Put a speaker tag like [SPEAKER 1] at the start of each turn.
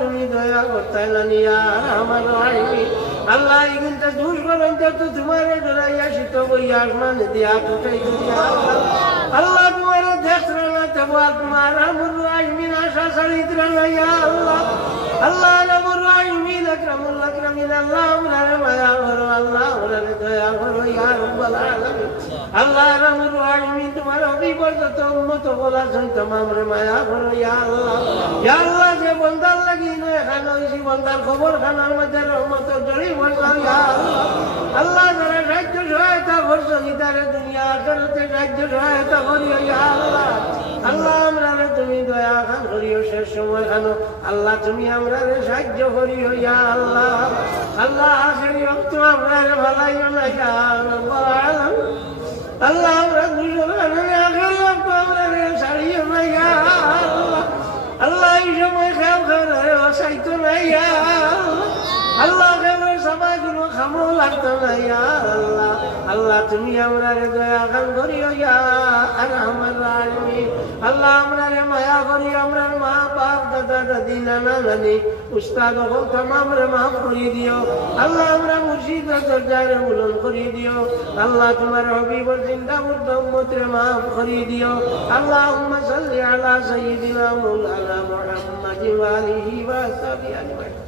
[SPEAKER 1] তুমি দয়া করতাইলানিয়া আমার আইমিন আল্লাহ এগুনটা দূর করেন তো তোমারে ডরাইয়া শীত বইয়া আসমানে দিয়া দুটাই আল্লাহ তোমারে দেখরা না তবু তোমার আমার আইমিন আশা ছাড়িত্রা লইয়া আল্লাহ। আল্লাহ আমার আইমিন আকরামুল আকরামিন। আল্লাহ আমরা মায়া আল্লাহ রাহিমিন তোমার অবিবর্জিত উম্মত বলা তোমার মায়া করো ইয়া আল্লাহ। আল্লাহ, যে বন্দার লাগি নয় খানো ইসি বন্দার খবর খানার মধ্যে রহমত জড়ি বললাম আল্লাহ। আল্লাহ যারা রাজ্য সহায়তা করছ গীতারে দুনিয়া আখেরাতে রাজ্য সহায়তা করিও, ইয়া আল্লাহ। আল্লাহ আমরা তুমি দয়া খান করিও শেষ সময় খানো। আল্লাহ, তুমি আমরা সাহায্য করিও, ইয়া আল্লাহ। আল্লাহ আখেরি অক্ত আমরা ভালাইও না, ইয়া আলামিন আল্লাহ আমরা দুজন আখেরি অক্ত আমরা ছাড়িও নাই আল্লাহ আল্লাহ এই সময় খাও খাও অসাইতো না ইয়া আল্লাহ। কেমন সবাই কোনো লাগতো নাই আল্লাহ। আল্লাহ তুমি আমরা দয়া কাম করিও আর আমার রাজমি আল্লাহ আমরা রে মায়া করি আমরা মা বাপ দাদা দাদি নানা নানি উস্তাদ হল তামাম রে মাফ করি দিও। আল্লাহ আমরা মুর্শিদ দরজারে বুলন করি দিও। আল্লাহ তোমার হবিবর জিন্দা মুর্দম্মত রে মাফ করি দিও। আল্লাহ সাল্লি আলা সাইয়্যিদিনা মাওলানা মুহাম্মাদ ওয়া আলিহি ওয়া সাহবিহি আজমাইন।